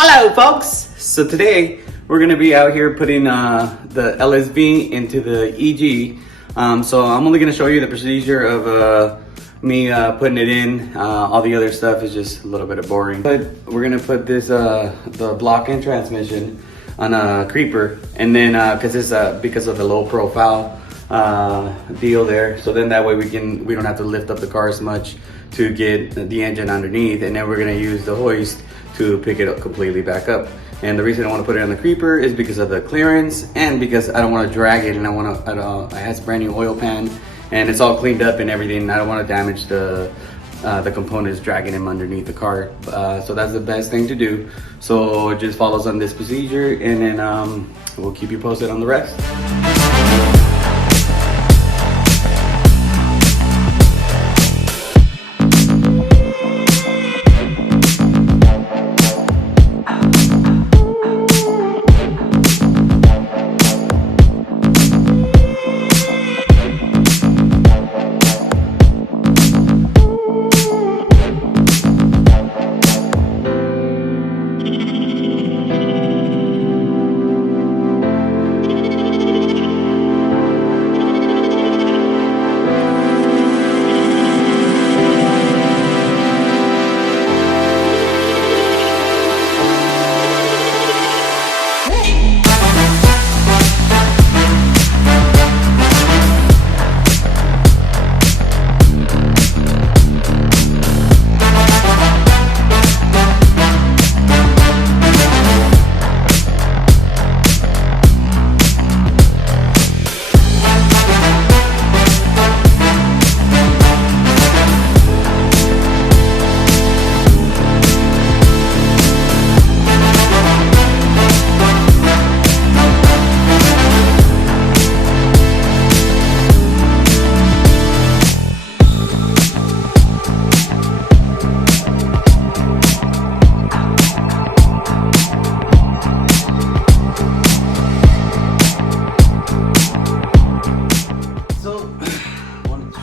Hello folks! So today we're going to be out here putting the LSV into the EG. So I'm only going to show you the procedure of me putting it in. All the other stuff is just a little bit of boring. But we're going to put this the block and transmission on a creeper, and then because of the low profile deal there, so then that way we don't have to lift up the car as much to get the engine underneath, and then we're going to use the hoist to pick it up completely back up. And the reason I want to put it on the creeper is because of the clearance, and because I don't want to drag it, and it has brand new oil pan and it's all cleaned up and everything. I don't want to damage the components dragging them underneath the car. So that's the best thing to do. So it just follows on this procedure, and then we'll keep you posted on the rest.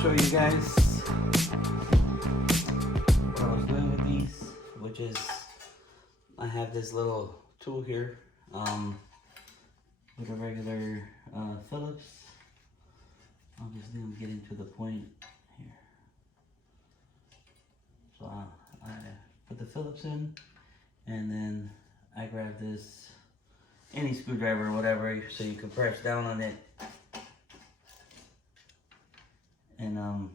Show you guys what I was doing with these, which is I have this little tool here with a regular Phillips. Obviously I'm getting to the point here, so I put the Phillips in, and then I grab this, any screwdriver or whatever, so you can press down on it. And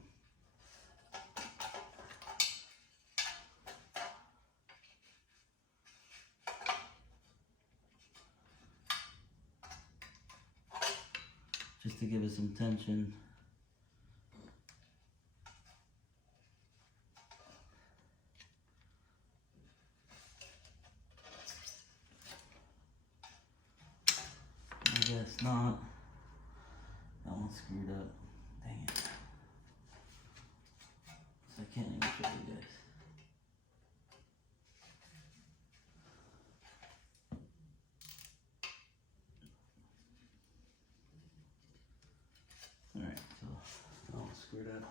just to give it some tension. I guess not. That one's screwed up. Dang it. I can't even show you guys. Alright, so all screwed up.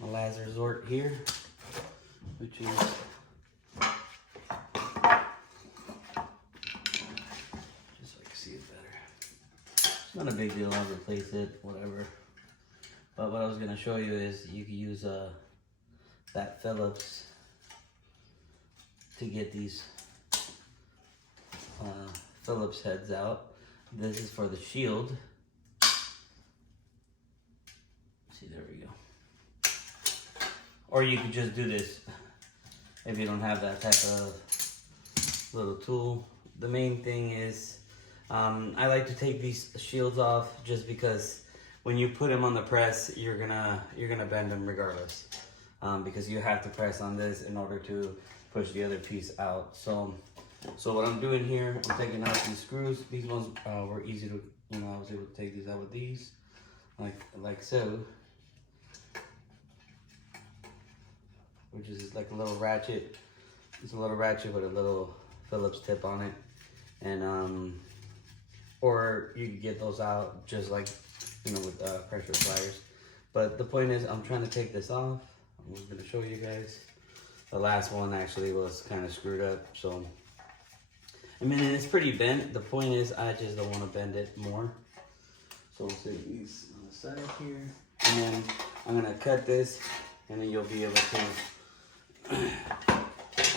My last resort here, which is not a big deal, I'll replace it, whatever. But what I was going to show you is you can use that Phillips to get these Phillips heads out. This is for the shield. See, there we go. Or you could just do this if you don't have that type of little tool. The main thing is I like to take these shields off just because when you put them on the press, you're gonna bend them regardless, because you have to press on this in order to push the other piece out. So what I'm doing here, I'm taking out these screws. These ones were easy to, I was able to take these out with these, like so, which is like a little ratchet. It's a little ratchet with a little Phillips tip on it, and or you can get those out just like, with pressure pliers. But the point is, I'm trying to take this off. I'm gonna show you guys. The last one actually was kind of screwed up, so I mean it's pretty bent. The point is I just don't want to bend it more. So we'll stick these on the side here, and then I'm gonna cut this, and then you'll be able to.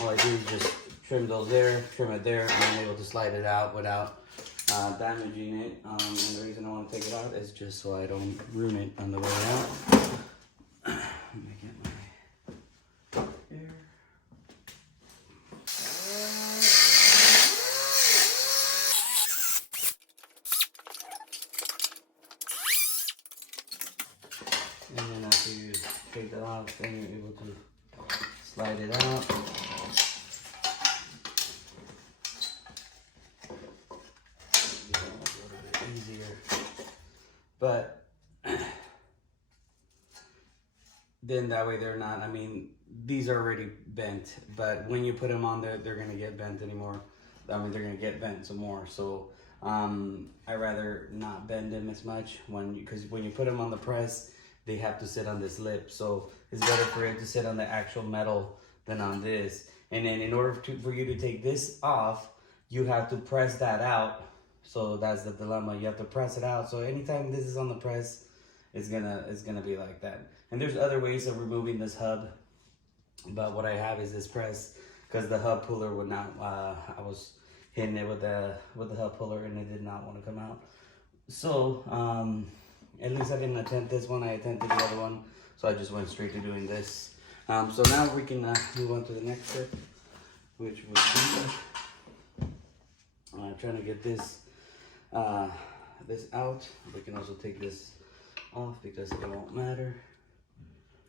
All I do is just trim those there, trim it there, and I'm able to slide it out without damaging it. And the reason I want to take it out is just so I don't ruin it on the way out. Let me get my hair. And then after you take that off, then you're able to slide it out. Easier, but then that way they're not, I mean these are already bent, but when you put them on there they're gonna get bent anymore. I mean they're gonna get bent some more, so I rather not bend them as much because when you put them on the press they have to sit on this lip, so it's better for it to sit on the actual metal than on this. And then in order for you to take this off, you have to press that out. So that's the dilemma. You have to press it out. So anytime this is on the press, it's gonna be like that. And there's other ways of removing this hub, but what I have is this press because the hub puller would not. I was hitting it with the hub puller and it did not want to come out. So at least I didn't attempt this one. I attempted the other one, so I just went straight to doing this. So now we can move on to the next step, which would be trying to get this this out. We can also take this off because it won't matter.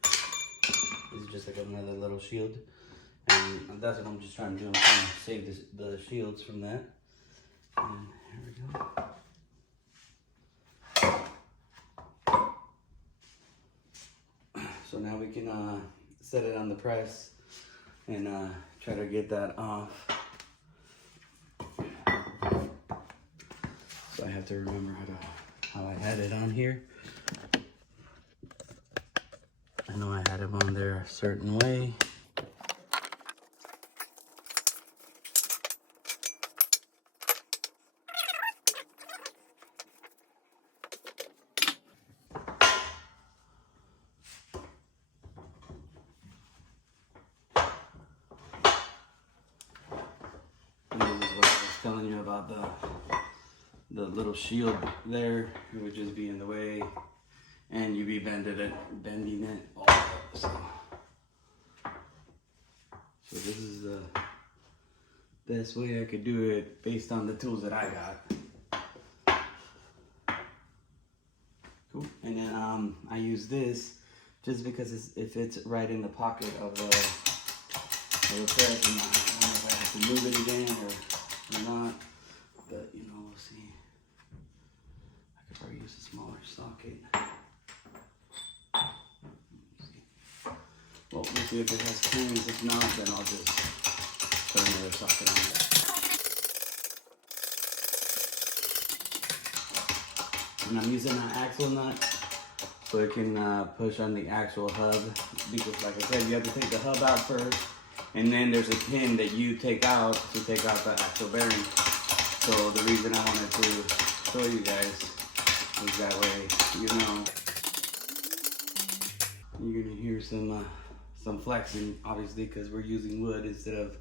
This is just like another little shield, and that's what I'm just trying to do. I'm trying to save the shields from that. And here we go. So now we can set it on the press and try to get that off. So I have to remember how I had it on here. I know I had it on there a certain way. And this is what I was telling you about the little shield there. It would just be in the way, and you'd be bending it all up. So this is the best way I could do it based on the tools that I got. Cool. And then I use this just because it fits right in the pocket of the press. And I don't know if I have to move it again or not, but you know, we'll see. I could probably use a smaller socket. Well, we'll see if it has pins. If not, then I'll just put another socket on it. And I'm using an axle nut so it can push on the actual hub, because like I said, you have to take the hub out first, and then there's a pin that you take out to take out the actual bearing. So the reason I wanted to show you guys is that way, you know, you're gonna hear some flexing, obviously, because we're using wood instead of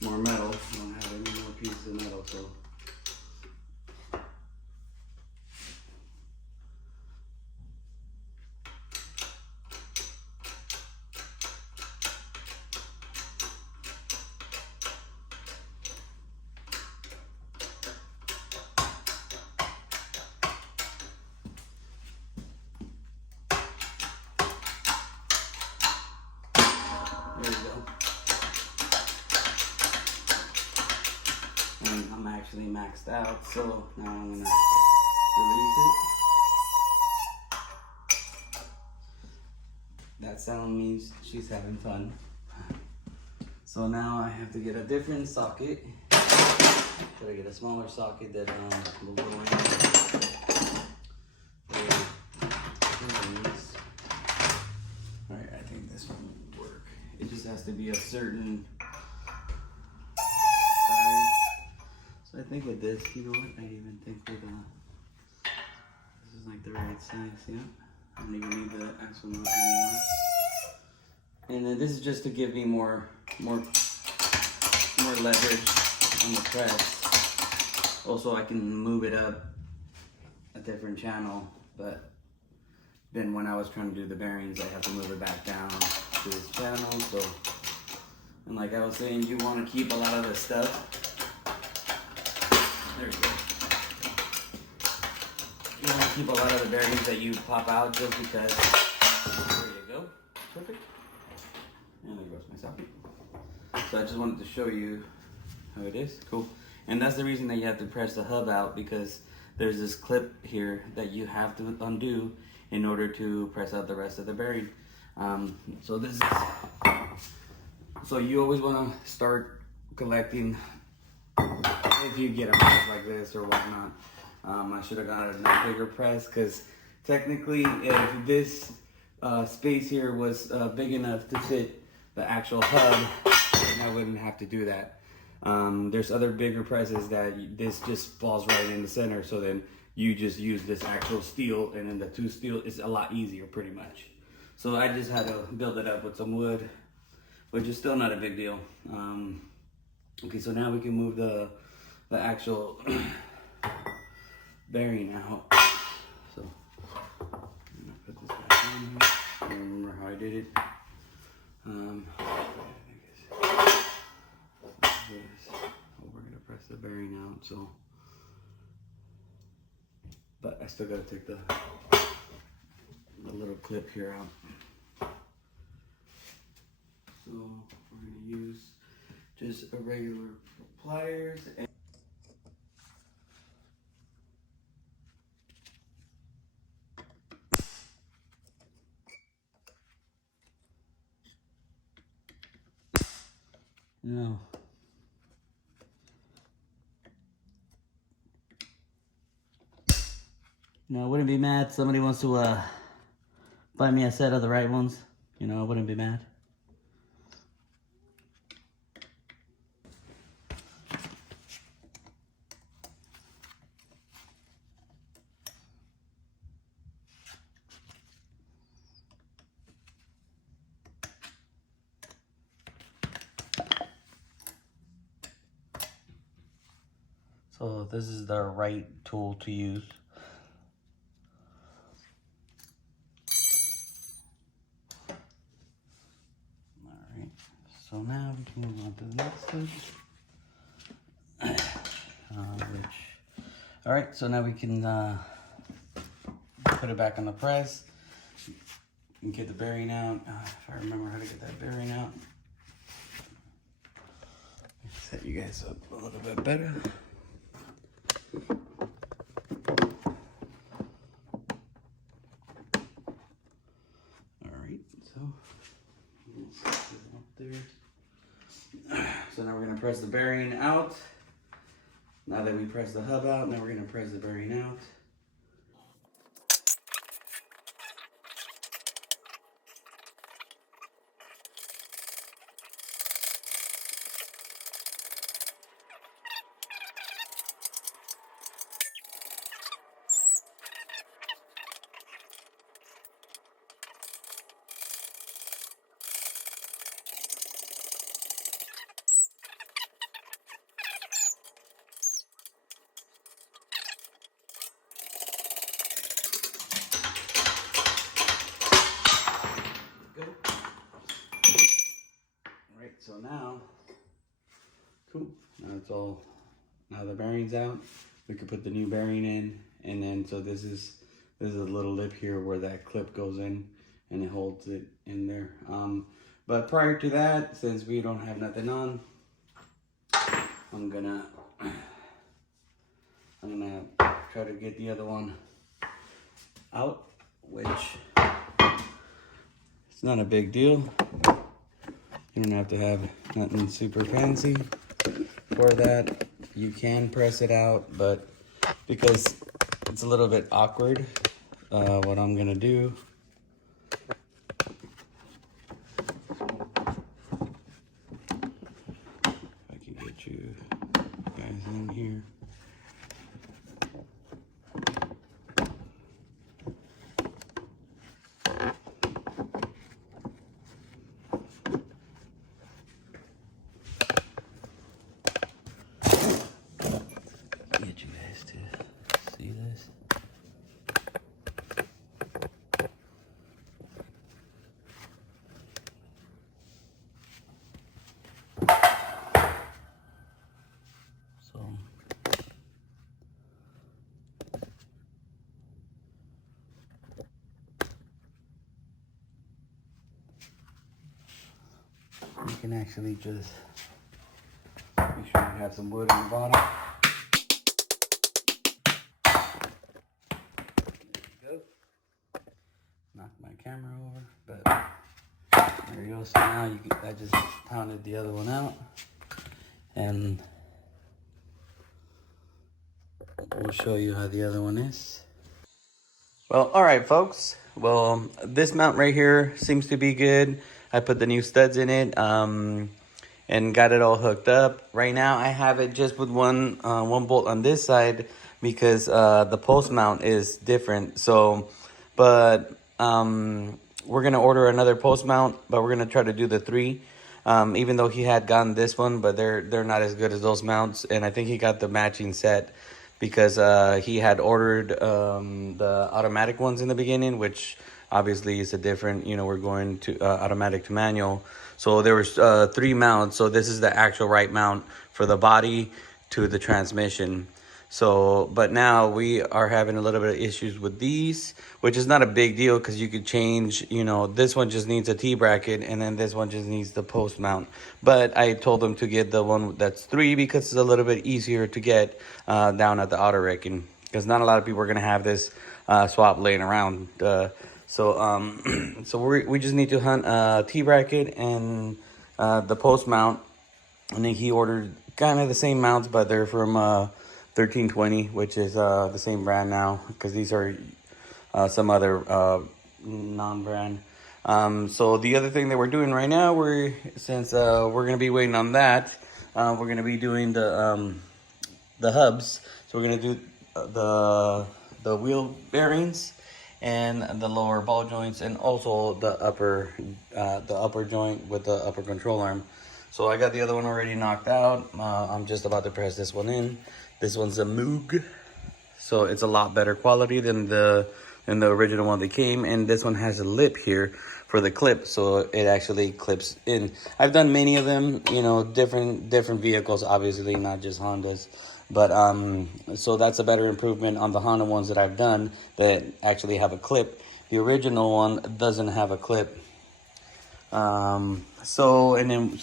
more metal. We don't have any more pieces of metal, so. There we go. And I'm actually maxed out, so now I'm gonna release it. That sound means she's having fun. So now I have to get a different socket. Gotta get a smaller socket that will go in. Alright, I think this one will work. It just has to be a certain size. So I think with this, you know what? I even think with this is like the right size. Yeah, I don't even need the actual nut anymore. And then this is just to give me more leverage on the press. Also, I can move it up a different channel, but then when I was trying to do the bearings, I have to move it back down to this channel. So, and like I was saying, you want to keep a lot of the stuff. There you go. You want to keep a lot of the bearings that you pop out just because. There you go. Perfect. And there goes my socket. So I just wanted to show you how it is. Cool. And that's the reason that you have to press the hub out, because there's this clip here that you have to undo in order to press out the rest of the bearing. So this is, so you always want to start collecting if you get a press like this or whatnot. I should have got a bigger press, because technically if this space here was big enough to fit the actual hub, then I wouldn't have to do that. There's other bigger presses that this just falls right in the center, so then you just use this actual steel, and then the two steel is a lot easier pretty much. So I just had to build it up with some wood, which is still not a big deal. Okay, so now we can move the actual bearing out. So I'm gonna put this back on here. I don't remember how I did it. We're gonna press the bearing out, so. But I still gotta take the little clip here out. So we're gonna use just a regular pliers. No. You know, I wouldn't be mad if somebody wants to buy me a set of the right ones. You know, I wouldn't be mad. So this is the right tool to use. So now we can move on to the next step. All right, so now we can put it back on the press and get the bearing out. If I remember how to get that bearing out. Set you guys up a little bit better. All right, so let's set it up there. So now we're gonna press the bearing out. Now that we press the hub out, now we're gonna press the bearing out. So now, cool, now it's all, now the bearing's out, we can put the new bearing in, and then, so this is a little lip here where that clip goes in, and it holds it in there. But prior to that, since we don't have nothing on, I'm gonna try to get the other one out, which, it's not a big deal. You don't have to have nothing super fancy for that. You can press it out, but because it's a little bit awkward, what I'm gonna do can actually just make sure you have some wood on the bottom. There you go. Knock my camera over, but there you go. So now I just pounded the other one out, and we'll show you how the other one is. Well, all right, folks. Well, this mount right here seems to be good. I put the new studs in it, and got it all hooked up. Right now, I have it just with one bolt on this side because the post mount is different. So, but we're gonna order another post mount, but we're gonna try to do the 3. Even though he had gotten this one, but they're not as good as those mounts, and I think he got the matching set because he had ordered the automatic ones in the beginning, which obviously is a different, you know, we're going to automatic to manual. So there was 3 mounts. So this is the actual right mount for the body to the transmission. So, but now we are having a little bit of issues with these, which is not a big deal because you could change, you know, this one just needs a T-bracket and then this one just needs the post mount. But I told them to get the one that's 3 because it's a little bit easier to get down at the auto wrecking, because not a lot of people are going to have this swap laying around. So we just need to hunt a T-bracket and the post mount. And then he ordered kind of the same mounts, but they're from 1320, which is the same brand now, because these are some other non-brand. So the other thing that we're doing right now, since we're gonna be waiting on that, we're gonna be doing the hubs. So we're gonna do the wheel bearings and the lower ball joints, and also the upper joint with the upper control arm. So I got the other one already knocked out. I'm just about to press this one in. This one's a Moog, so it's a lot better quality than the original one that came. And this one has a lip here for the clip, so it actually clips in. I've done many of them, you know, different vehicles, obviously not just Hondas. But so that's a better improvement on the Honda ones that I've done that actually have a clip. The original one doesn't have a clip. So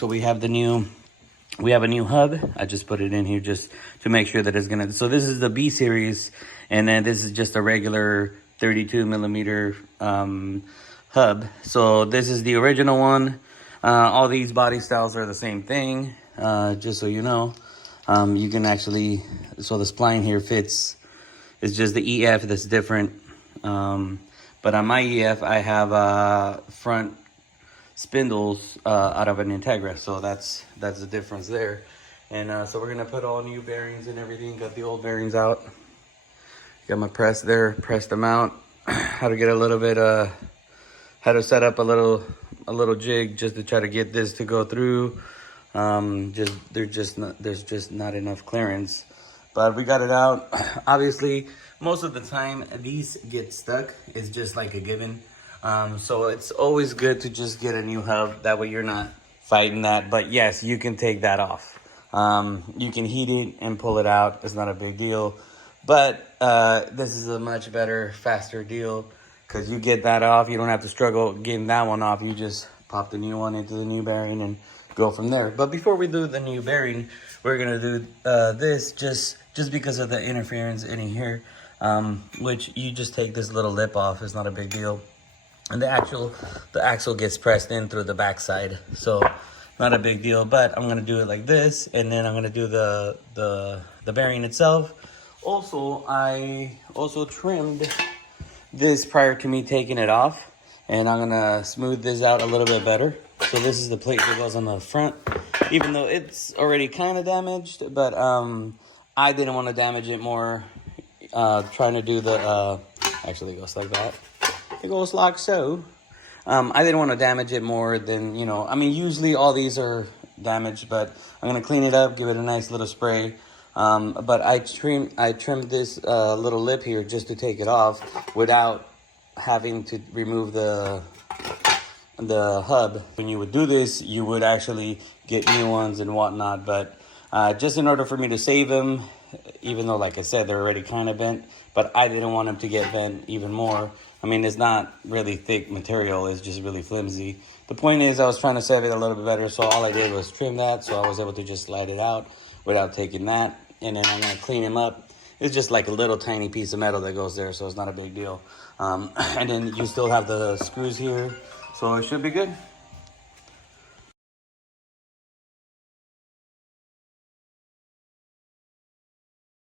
we have a new hub. I just put it in here just to make sure that it's gonna. So this is the B series, and then this is just a regular 32 millimeter hub. So this is the original one. All these body styles are the same thing. Just so you know, you can actually. So the spline here fits. It's just the EF that's different. But on my EF, I have front spindles out of an Integra, so that's the difference there. And so we're gonna put all new bearings and everything. Got the old bearings out. Got my press there, pressed them out. How to get a little bit how to set up a little jig just to try to get this to go through. There's just not enough clearance, but we got it out. Obviously, most of the time these get stuck. It's just like a given. So it's always good to just get a new hub. That way you're not fighting that. But yes, you can take that off. You can heat it and pull it out. It's not a big deal. But this is a much better, faster deal, because you get that off. You don't have to struggle getting that one off. You just pop the new one into the new bearing and go from there. But before we do the new bearing, we're going to do this just because of the interference in here, which you just take this little lip off. It's not a big deal. And the axle gets pressed in through the backside, so not a big deal. But I'm gonna do it like this, and then I'm gonna do the bearing itself. Also, I also trimmed this prior to me taking it off, and I'm gonna smooth this out a little bit better. So this is the plate that goes on the front, even though it's already kind of damaged, but I didn't want to damage it more. Trying to do the actually it goes like that. It goes like so. I didn't want to damage it more than, you know, I mean, usually all these are damaged, but I'm going to clean it up, give it a nice little spray. But I trimmed this little lip here just to take it off without having to remove the hub. When you would do this, you would actually get new ones and whatnot. But just in order for me to save them, even though, like I said, they're already kind of bent, but I didn't want them to get bent even more. I mean, it's not really thick material, it's just really flimsy. The point is, I was trying to save it a little bit better, so all I did was trim that, so I was able to just slide it out without taking that. And then I'm gonna clean him up. It's just like a little tiny piece of metal that goes there, so it's not a big deal. And then you still have the screws here, so it should be good.